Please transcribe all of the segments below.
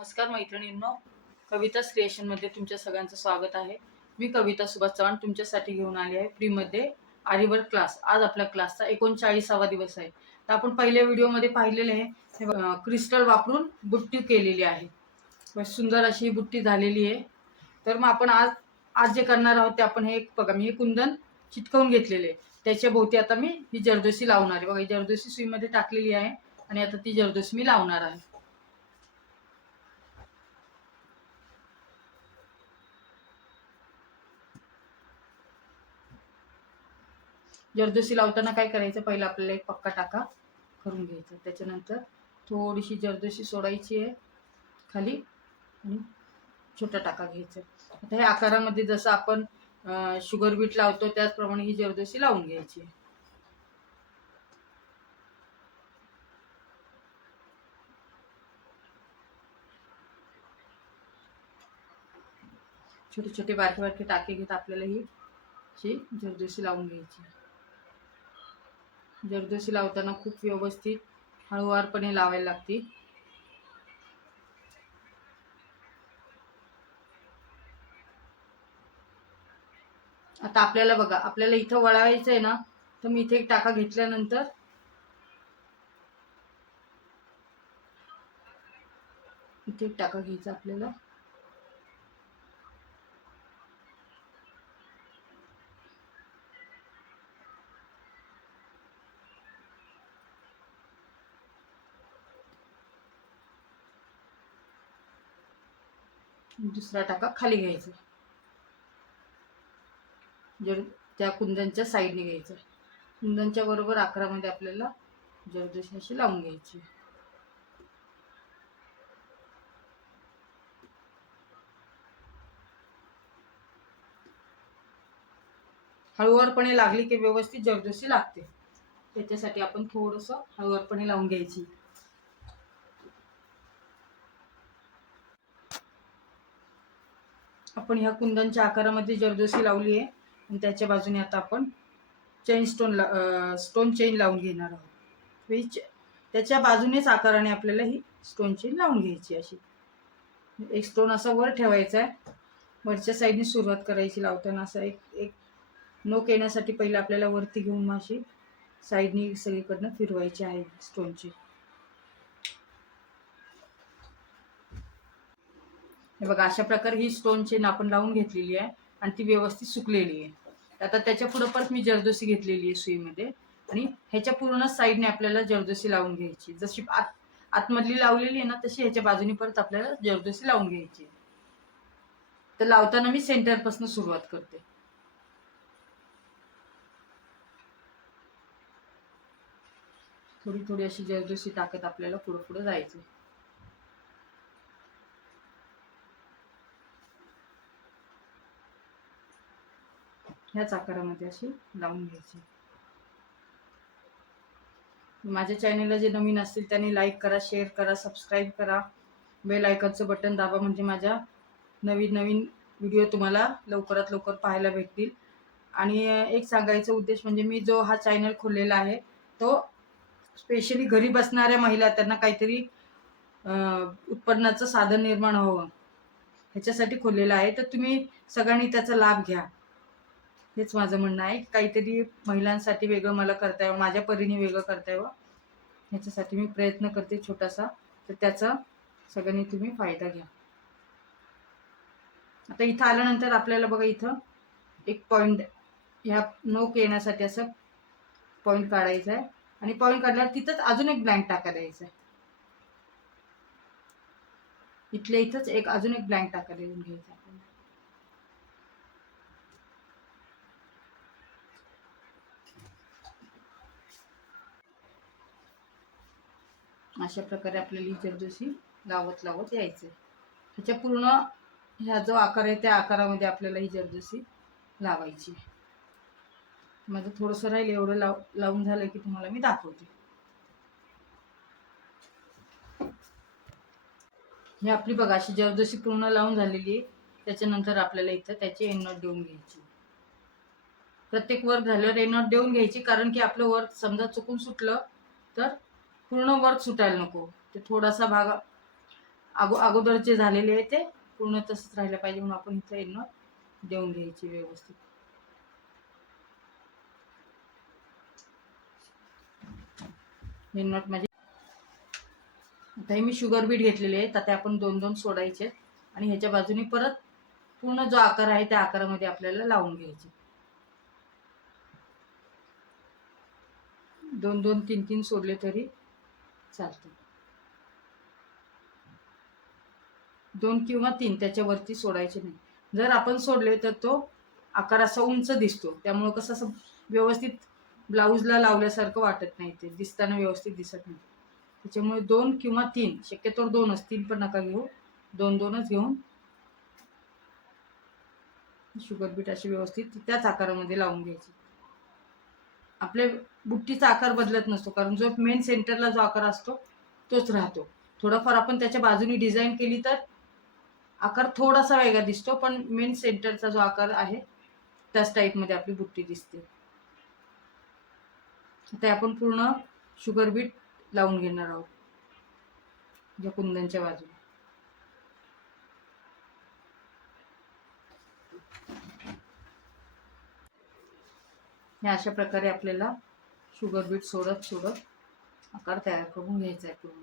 नमस्कार मैत्रिणींनो, कविताच क्रिएशनमध्ये तुमच्या सगळ्यांचं स्वागत आहे. मी कविता सुभाष चव्हाण तुमच्यासाठी घेऊन आली आहे फ्रीमध्ये आरीवर्क क्लास. आज आपल्या क्लासचा 39वा दिवस आहे. तर आपण पहिल्या व्हिडिओमध्ये पाहिलेले आहे क्रिस्टल वापरून बुट्टी केलेली आहे. सुंदर अशी ही बुट्टी झालेली आहे. तर मग आपण आज आज जे करणार आहोत ते आपण हे बघा, मी हे कुंदन चिटकवून घेतलेले आहे. त्याच्या भोवती आता मी ही जरदोशी लावणार आहे. बघा, ही जरदोशी सुईमध्ये टाकलेली आहे आणि आता ती जरदोशी मी लावणार आहे. जरदोशी लावताना काय करायचं, पहिलं आपल्याला एक पक्का टाका करून घ्यायचा. त्याच्यानंतर थोडीशी जरदोशी सोडायची आहे खाली आणि छोटा टाका घ्यायचा. आता हे आकारामध्ये जसं आपण शुगर बीट लावतो त्याचप्रमाणे ही जरदोशी लावून घ्यायची. छोटे छोटे बारके बारके टाके घेत आपल्याला ही जरदोशी लावून घ्यायची. जरदोशी लावताना खूप व्यवस्थित हळूवारपणे लावायला लागते. आता आपल्याला बघा, आपल्याला इथं वळायचं आहे ना, तर मी इथे एक टाका घेतल्यानंतर इथे एक टाका घ्यायचा आपल्याला. दुसरा टाका खाली घ्यायचा. जर त्या कुंदनच्या साईडने घ्यायचं. कुंदनच्या बरोबर आकारामध्ये आपल्याला जरदोशी अशी लावून घ्यायची. हळूवारपणे लागली की व्यवस्थित जरदोशी लागते. त्याच्यासाठी आपण थोडंसं हळूवारपणे लावून घ्यायची. आपण ह्या कुंदनच्या आकारामध्ये जरदोशी लावली आहे आणि त्याच्या बाजूने आता आपण स्टोन चेन लावून घेणार आहोत. त्याच्या बाजूनेच आकाराने आपल्याला ही स्टोन चेन लावून घ्यायची. अशी एक स्टोन असा वर ठेवायचा आहे. वरच्या साईडने सुरुवात करायची लावताना. असं एक नोक येण्यासाठी पहिलं आपल्याला वरती घेऊन अशी साईडनी सगळीकडनं फिरवायची आहे स्टोनची. हे बघा, अशा प्रकारे ही स्टोन चेन आपण लावून घेतलेली आहे आणि ती व्यवस्थित सुकलेली आहे. आता त्याच्या पुढे परत मी जरदोशी घेतलेली आहे सुईमध्ये आणि ह्याच्या पूर्ण साईडने आपल्याला जरदोशी लावून घ्यायची. जशी आतमधली लावलेली आहे ना, तशी ह्याच्या बाजूने परत आपल्याला जरदोशी लावून घ्यायची. तर लावताना मी सेंटरपासून सुरुवात करते. थोडी थोडी अशी जरदोशी टाकत आपल्याला पुढे पुढे जायचं. ह्याच आकारामध्ये अशी लावून घ्यायची. माझ्या चॅनलला जे नवीन असतील त्यांनी लाईक करा, शेअर करा, सबस्क्राईब करा, बेल आयकॉनचं बटन दाबा, म्हणजे माझ्या नवीन नवीन व्हिडिओ तुम्हाला लवकरात लवकर पाहायला भेटतील. आणि एक सांगायचा उद्देश म्हणजे मी जो हा चॅनल खोललेला आहे तो स्पेशली घरी बसणाऱ्या महिला, त्यांना काहीतरी उत्पन्नाचं साधन निर्माण व्हावं ह्याच्यासाठी खोललेला आहे. तर तुम्ही सगळ्यांनी त्याचा लाभ घ्या, हेच माझं म्हणणं आहे. काहीतरी महिलांसाठी वेगळं मला करता यावं, माझ्या परीने वेगळं करता यावं, ह्याच्यासाठी मी प्रयत्न करते छोटासा. तर त्याचा सगळ्यांनी तुम्ही फायदा घ्या. आता इथं आल्यानंतर आपल्याला बघा, इथं एक पॉईंट, ह्या नोक येण्यासाठी असं पॉईंट काढायचा आहे आणि पॉईंट काढल्यावर तिथंच अजून एक ब्लँक टाका द्यायचा आहे. इथल्या इथंच अजून एक ब्लँक टाका देऊन घ्यायचा आपण. अशा प्रकारे आपल्याला जरदोशी लावत लावत यायचं. ह्याच्या पूर्ण ह्या जो आकार आहे त्या आकारामध्ये आपल्याला ही जरदोशी लावायची. माझं थोडंसं राहील, एवढं लावून झालं की तुम्हाला मी दाखवते. ही आपली बघा अशी जरदोशी पूर्ण लावून झालेली आहे. त्याच्यानंतर आपल्याला इथं त्याची एंडनॉट देऊन घ्यायची. प्रत्येक वर्क झाल्यावर एंडनॉट देऊन घ्यायची, कारण की आपलं वर्क समजा चुकून सुटलं तर पूर्ण वर्क सुटायला नको. ते थोडासा भाग अगोदर जे झालेले आहे ते पूर्ण तसंच राहिलं पाहिजे, म्हणून आपण इथं एंड नॉट देऊन घ्यायची व्यवस्थित. एंड नॉट म्हणजे आता हे मी शुगर बीट घेतलेले आहेत, आता आपण 2-2 सोडायचे आणि ह्याच्या बाजूने परत पूर्ण जो आकार आहे त्या आकारामध्ये आपल्याला लावून घ्यायचे. 2-2 3-3 सोडले तरी चालते. 2 किंवा 3 त्याच्यावरती सोडायचे नाही. जर आपण सोडले तर तो आकार असा उंच दिसतो, त्यामुळे कसं असं व्यवस्थित ब्लाऊजला लावल्यासारखं वाटत नाही, ते दिसताना व्यवस्थित दिसत नाही. त्याच्यामुळे 2 किंवा 3, शक्यतो 2च, 3 पण नका घेऊ, 2-2च घेऊन शुगर बीट अशी व्यवस्थित त्याच आकारामध्ये लावून घ्यायची. आपल्या बुट्टीचा आकार बदलत नसतो, कारण जो मेन सेंटरला जो आकार असतो तोच राहतो. थोडाफार आपण त्याच्या बाजूनी डिझाईन केली तर आकार थोडासा वेगळा दिसतो, पण मेन सेंटरचा जो आकार आहे त्याच टाईपमध्ये आपली बुट्टी दिसते. आता आपण पूर्ण शुगर बीट लावून घेणार आहोत या कुंदनच्या बाजूने. हे अशा प्रकारे आपल्याला शुगर बीट सोडत सोडत आकार तयार करून घ्यायचा आहे पूर्ण.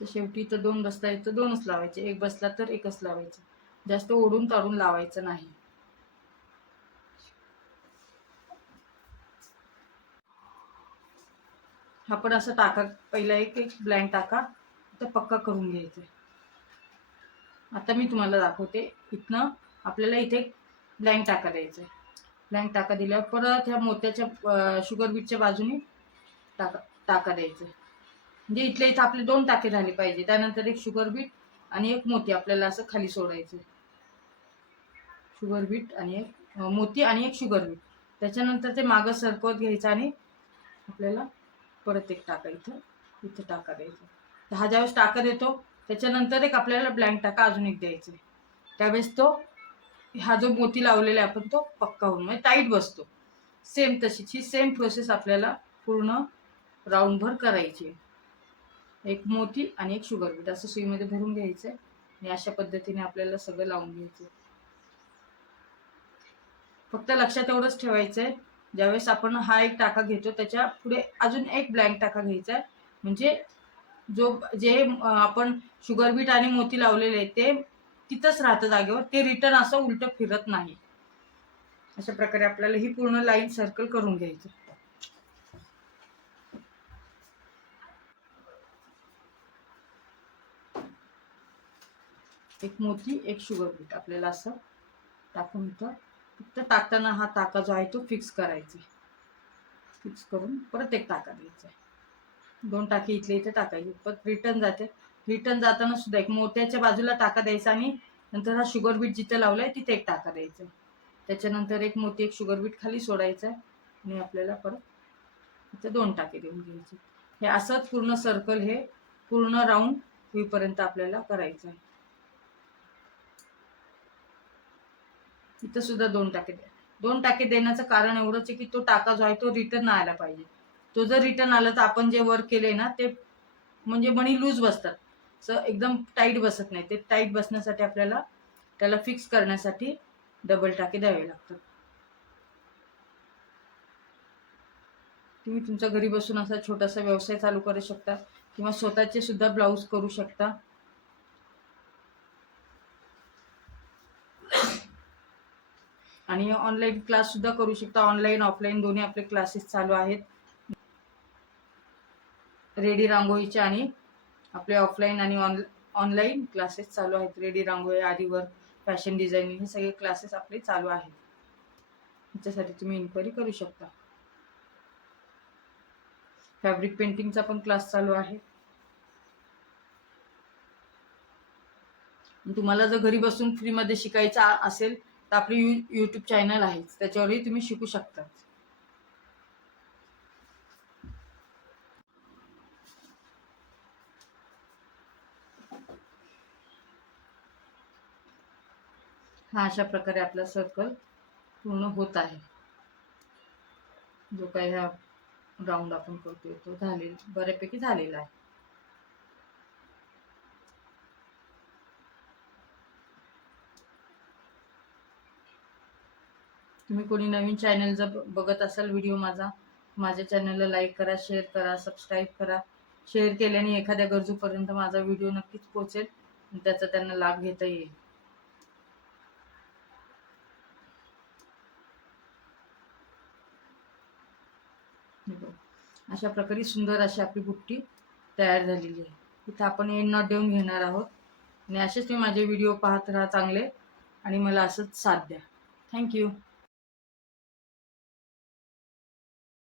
तर शेवटी तर 2 बसता येत तर 2च लावायचे, 1 बसला तर 1च लावायचं, जास्त ओढून ताडून लावायचं नाही. हा पण असा टाका, पहिला एक ब्लँक टाका तर पक्का करून घ्यायचा. आता मी तुम्हाला दाखवते. इथनं आपल्याला इथे ब्लँक टाका द्यायचा. ब्लँक टाका दिल्यावर परत ह्या मोत्याच्या शुगर बीटच्या बाजूने टाका द्यायचा. म्हणजे इथल्या इथं आपले 2 टाके झाले पाहिजे. त्यानंतर एक शुगर बीट आणि एक मोती आपल्याला असं खाली सोडायचं. शुगर बीट आणि एक मोती आणि एक शुगर बीट. त्याच्यानंतर ते मागं सरकवत घ्यायचं आणि आपल्याला परत एक टाका इथं टाका द्यायचा. तर हा ज्यावेळेस टाका देतो त्याच्यानंतर एक आपल्याला ब्लँक टाका अजून एक द्यायचा. त्यावेळेस तो हा जो मोती लावलेला आहे आपण तो पक्का होऊन म्हणजे टाईट बसतो. सेम तशीच ही सेम प्रोसेस आपल्याला पूर्ण राऊंडभर करायची. एक मोती आणि एक शुगर बीट असं सुईमध्ये भरून घ्यायचं आणि अशा पद्धतीने आपल्याला सगळं लावून घ्यायचं. फक्त लक्षात एवढंच ठेवायचं आहे, ज्यावेळेस आपण हा एक टाका घेतो त्याच्या पुढे अजून एक ब्लँक टाका घ्यायचा आहे. म्हणजे जे आपण शुगर बीट आणि मोती लावलेले आहे ते तिथंच राहतं जागेवर, ते रिटर्न असं उलट फिरत नाही. अशा प्रकारे आपल्याला ही पूर्ण लाईन सर्कल करून घ्यायची. एक मोती एक शुगर बीट आपल्याला असं टाकून इथं फक्त टाकताना हा टाका जो आहे तो फिक्स करायचा. फिक्स करून परत एक टाका द्यायचा. 2 टाके इथले इथे टाकायचे. परत रिटर्न जाते. रिटर्न जाताना सुद्धा एक मोत्याच्या बाजूला टाका द्यायचा आणि नंतर हा शुगर बीट जिथे लावलाय तिथे एक टाका द्यायचा. त्याच्यानंतर एक मोती एक शुगर बीट खाली सोडायचा आणि आपल्याला परत इथे 2 टाके देऊन घ्यायचे. हे असंच पूर्ण सर्कल हे पूर्ण राऊंड होईपर्यंत आपल्याला करायचं आहे. इथं सुद्धा 2 टाके द्या. 2 टाके देण्याचं कारण एवढंच आहे की तो टाका जो आहे तो रिटर्न नाही आला पाहिजे. तो जर रिटर्न आला तर आपण जे वर्क केले ना ते म्हणजे मणी लूज बसतात, एकदम टाईट बसत नाही. ते टाईट बसण्यासाठी आपल्याला त्याला फिक्स करण्यासाठी डबल टाके द्यावे लागतात. तुम्ही तुमच्या घरी बसून असा छोटासा व्यवसाय चालू करू शकता किंवा स्वतःचे सुद्धा ब्लाऊज करू शकता. आणि ऑनलाईन क्लास सुद्धा करू शकता. ऑनलाईन ऑफलाईन दोन्ही आपले क्लासेस चालू आहेत. रेडी रांगोळीचे आणि आपले ऑफलाईन आणि ऑनलाईन क्लासेस चालू आहेत. रेडी रांगोळी, आरीवर्क, फॅशन डिझायनिंग हे सगळे क्लासेस आपले चालू आहेत. त्याच्यासाठी तुम्ही इन्क्वायरी करू शकता. फॅब्रिक पेंटिंगचा पण क्लास चालू आहे. तुम्हाला जर घरी बसून फ्रीमध्ये शिकायचं असेल तर आपली यूट्यूब चॅनल आहे, त्याच्यावरही तुम्ही शिकू शकता. हा अशा प्रकारे आपला सर्कल पूर्ण होत आहे. जो काही हा राऊंड आपण करतोय तो बऱ्यापैकी झालेला आहे. तुम्ही कोणी नवीन चॅनल जर बघत असाल व्हिडिओ माझ्या चॅनलला लाईक करा, शेअर करा, सबस्क्राईब करा. शेअर केल्याने एखाद्या गरजूपर्यंत माझा व्हिडिओ नक्कीच पोहोचेल आणि त्याचा त्यांना लाभ घेता येईल. अशा प्रकारे सुंदर अशी आपली बुट्टी तयार झालेली आहे. इथं आपण एंड नॉट देऊन घेणार आहोत. आणि असेच तुम्ही माझे व्हिडिओ पाहत राहा चांगले आणि मला असंच साथ द्या. थँक्यू.